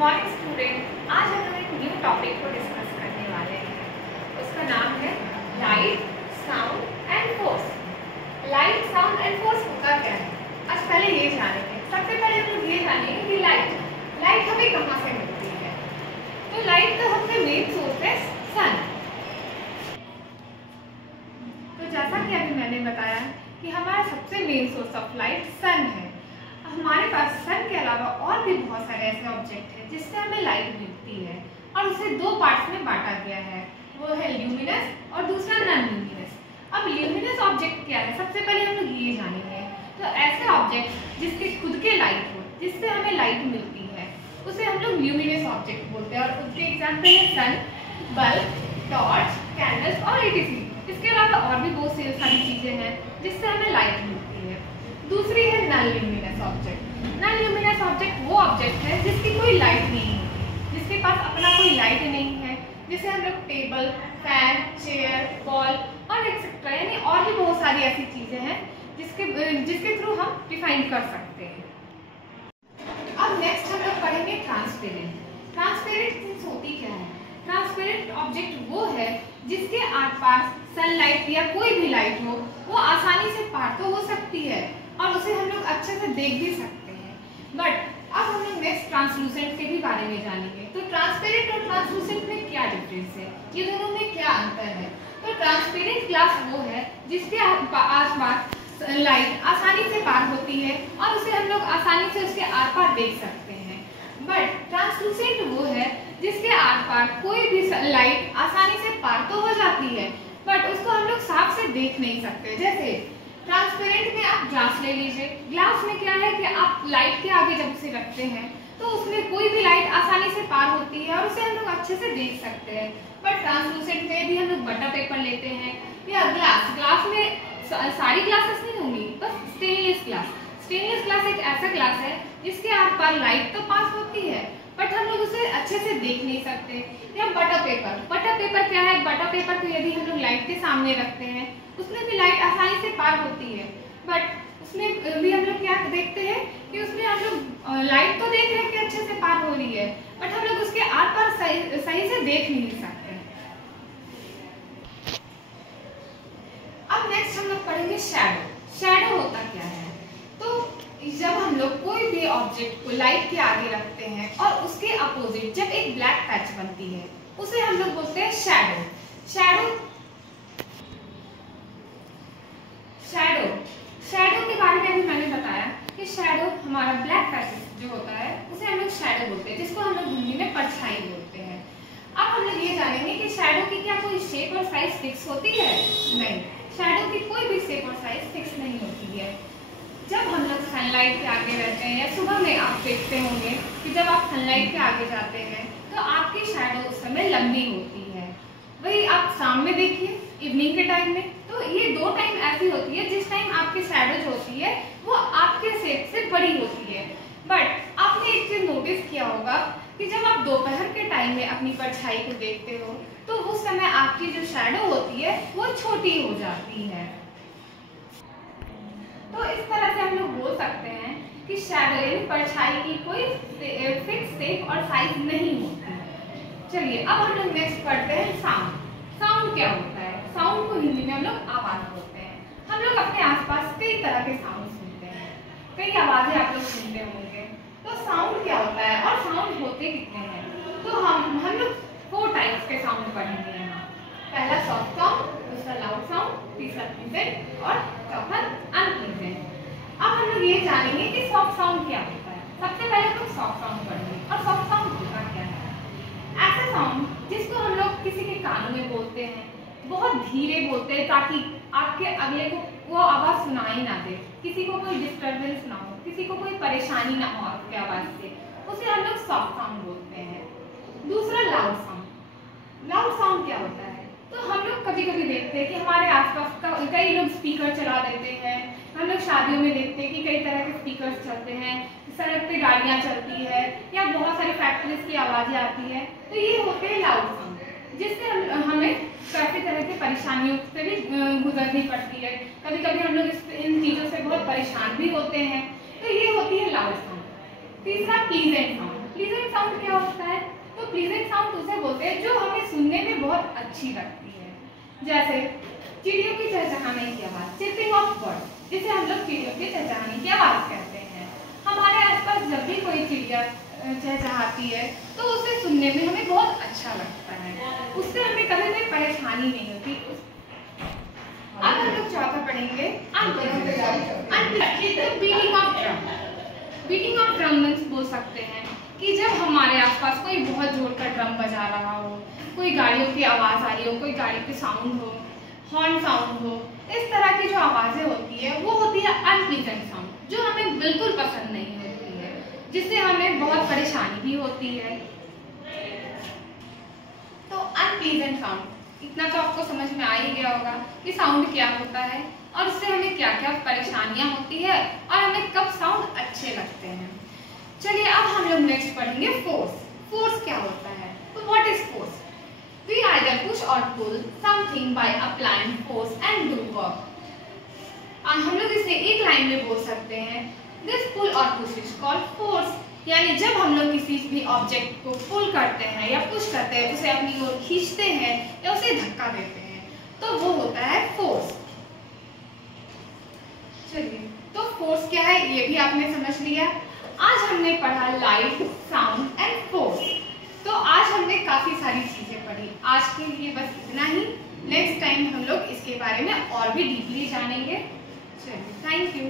Morning student, आज हम एक न्यू टॉपिक को डिस्कस करने वाले हैं। उसका नाम है light, sound and force. Light, sound and force होता क्या है, आज पहले ये जानेंगे। सबसे पहले हम लोग ये जानेंगे कि लाइट हमें कहाँ से मिलती है। तो लाइट का सबसे मेन सोर्स है सन। तो जैसा कि अभी मैंने बताया कि हमारा सबसे मेन सोर्स ऑफ लाइट सन है। हमारे पास सन के अलावा और भी बहुत सारे ऐसे ऑब्जेक्ट हैं जिससे हमें लाइट मिलती है और उसे दो पार्ट्स में बांटा गया है, वो है ल्यूमिनस और दूसरा नॉन ल्यूमिनस। अब ल्यूमिनस ऑब्जेक्ट क्या है, सबसे पहले हम लोग ये जानेंगे। तो ऐसे ऑब्जेक्ट जिसके खुद के लाइट हो, जिससे हमें लाइट मिलती है, उसे हम लोग ल्यूमिनस ऑब्जेक्ट बोलते हैं। और उसके एग्जाम्पल है सन, बल्ब, टॉर्च, कैंडल्स और etc। इसके अलावा और भी बहुत सारी चीजें हैं जिससे हमें लाइट मिलती है। दूसरी है non luminous object. Non luminous object वो ऑब्जेक्ट है जिसकी कोई लाइट नहीं होती, जिसके पास अपना कोई लाइट नहीं है, जिसे हम लोग टेबल, फैन, चेयर, बॉल और एक्सेट्रा यानी और भी बहुत सारी ऐसी चीजें हैं जिसके थ्रू हम डिफाइन कर सकते हैं। अब नेक्स्ट हम लोग पढ़ेंगे ट्रांसपेरेंट। ट्रांसपेरेंट थिंग्स होती क्या है? ट्रांसपेरेंट ऑब्जेक्ट वो है जिसके आर पार सनलाइट या कोई भी लाइट हो, वो आसानी से पार तो हो सकती है और उसे हम लोग अच्छे से देख भी सकते हैं। बट अब हम लोग नेक्स्ट ट्रांसलूसेंट के भी बारे में जानेंगे। तो ट्रांसपेरेंट और ट्रांसलूसेंट में क्या डिफरेंस है, ये दोनों में क्या अंतर है? तो ट्रांसपेरेंट ग्लास वो है जिसके आसपास लाइट आसानी से पार होती है और उसे हम लोग आसानी से उसके आर पार देख सकते हैं। बट ट्रांसलूसेंट वो है जिसके आर पार कोई भी लाइट आसानी से पार तो हो जाती है बट उसको हम लोग साफ से देख नहीं सकते। जैसे ट्रांसपेरेंट में आप ग्लास ले लीजिए। ग्लास में क्या है कि आप लाइट के आगे जब उसे रखते हैं तो उसमें कोई भी लाइट आसानी से पार होती है और उसे हम लोग अच्छे से देख सकते हैं। बट ट्रांसलूसेंट में भी हम लोग बटर पेपर लेते हैं या ग्लास में सारी ग्लासेस नहीं होंगी, बस स्टेनलेस ग्लास एक ऐसा ग्लास है जिसके आर पार लाइट तो पास होती है बट हम लोग उसे अच्छे से देख नहीं सकते। या बटर पेपर क्या है? बटर पेपर को यदि हम लोग लाइट के सामने रखते हैं उसमें भी लाइट आसानी से पार होती है बट उसमें भी हम लोग क्या देखते हैं कि उसमें हम लोग लाइट तो देख रहे हैं कि अच्छे से पार हो रही है बट हम लोग उसके आर पार सही से देख नहीं सकते। अब नेक्स्ट हम लोग पढ़ेंगे शैडो होता क्या है? तो जब हम लोग कोई भी ऑब्जेक्ट को लाइट के आगे रखते हैं और उसके अपोजिट जब एक ब्लैक पैच बनती है उसे हम लोग बोलते हैं शैडो के बारे में भी मैंने बताया कि शैडो हमारा ब्लैक पैच जो होता है उसे हम लोग शैडो बोलते हैं, जिसको हम लोग हिंदी में परछाई बोलते हैं। अब हम लोग ये जानेंगे कि शैडो की क्या कोई शेप और साइज फिक्स होती है? नहीं, शैडो की कोई भी शेप और साइज फिक्स नहीं होती है। जब हम लोग सनलाइट के आगे रहते हैं या सुबह में आप देखते होंगे कि जब आप सनलाइट के आगे जाते हैं तो आपकी शैडो उस समय लंबी होती है। वही आप शाम में देखिए, इवनिंग के टाइम में, तो ये दो टाइम ऐसी होती है जिस टाइम आपकी शैडो जो होती है वो आपके शेप से बड़ी होती है। बट आपने एक चीज नोटिस किया होगा कि जब आप दोपहर के टाइम में अपनी परछाई को देखते हो तो उस समय आपकी जो शैडो होती है वो छोटी हो जाती है। तो इस तरह से हम लोग बोल सकते हैं कि शैडो यानी परछाई की कोई फिक्स शेप और साइज नहीं होती। चलिए अब हम लोग नेक्स्ट पढ़ते हैं साउंड क्या होता है? साउंड को हिंदी में हम लोग आवाज बोलते हैं। हम लोग अपने आसपास कई तरह के साउंड सुनते हैं, कई आवाजें आप लोग सुनते होंगे। तो साउंड क्या होता है और साउंड होते कितने हैं? तो हम लोग 4 टाइप्स के साउंड पढ़ेंगे यहाँ। पहला सॉफ्ट साउंड, दूसरा लाउड साउंड, तीसरा प्लीजेंट और चौथा अनप्लीजेंट। अब हम लोग ये जानेंगे कि सॉफ्ट साउंड क्या होता है। सबसे पहले हम लोग सॉफ्ट साउंड पढ़ेंगे। और सॉफ्ट साउंड होता क्या है? ऐसा साउंड जिसको हम लोग किसी के कानों में बोलते हैं, बहुत धीरे बोलते हैं ताकि आपके अगले को वो आवाज सुनाई ना दे, किसी को कोई डिस्टर्बेंस ना हो, किसी को कोई परेशानी ना हो आपके आवाज से, उसे हम लोग सॉफ्ट साउंड बोलते हैं। दूसरा लाउड साउंड क्या होता है? तो हम लोग कभी कभी देखते हैं कि हमारे आसपास कई लोग स्पीकर चला देते हैं। हम लोग शादियों में देखते हैं कि कई तरह के स्पीकर्स चलते हैं, सड़क पे गाड़ियां चलती है या बहुत सारी फैक्ट्रीज की आवाजें आती है। तो ये होते हैं लाउड साउंड, जिससे हमें काफी तरह की परेशानियों से भी गुजरनी पड़ती है। कभी कभी हम लोग इन चीजों से बहुत परेशान भी होते हैं। तो ये होती है लाउड साउंड। तीसरा प्लीजेंट साउंड क्या बहुत अच्छी लगती है। जैसे चिड़ियों की चहचहाने की आवाज़, चिर्पिंग ऑफ बर्ड्स, जिसे हम लोग चिड़ियों के चहचहाने की आवाज़ कहते हैं। हमारे आसपास जब भी कोई चिड़िया चहचहाती है तो उसे सुनने में हमें बहुत अच्छा लगता है, उससे हमें कभी कोई परेशानी नहीं होती। अब हम लोग चौथा पढ़ेंगे beating of drum. Beating of drum means बोल सकते हैं कि जब हमारे आसपास कोई बहुत जोर का ड्रम बजा रहा हो, कोई गाड़ियों की आवाज़ आ रही हो, कोई गाड़ी की साउंड हो, हॉर्न साउंड हो, इस तरह की जो आवाज़ें होती है वो होती है अनप्लीजेंट साउंड, जो हमें बिल्कुल पसंद नहीं होती है, जिससे हमें बहुत परेशानी भी होती है। तो अनप्लीजेंट साउंड, इतना तो आपको समझ में आ ही गया होगा कि साउंड क्या होता है और उससे हमें क्या क्या परेशानियां होती है और हमें कब साउंड अच्छे लगते हैं। चलिए अब हम लोग नेक्स्ट पढ़ेंगे फोर्स। फोर्स क्या होता है? तो what is force? We either push or pull something by applying force and do work. हम लोग इसे एक लाइन में बोल सकते हैं, This pull or push is called force. यानी जब हम लोग किसी भी ऑब्जेक्ट को पुल करते हैं या पुश करते हैं, उसे अपनी ओर खींचते हैं या उसे धक्का देते हैं, तो वो होता है फोर्स। चलिए, तो फोर्स क्या है ये भी आपने समझ लिया। आज हमने पढ़ा लाइट, साउंड एंड फोर्स। तो आज हमने काफी सारी चीजें पढ़ी। आज के लिए बस इतना ही। नेक्स्ट टाइम हम लोग इसके बारे में और भी डीपली जानेंगे। चलिए, थैंक यू।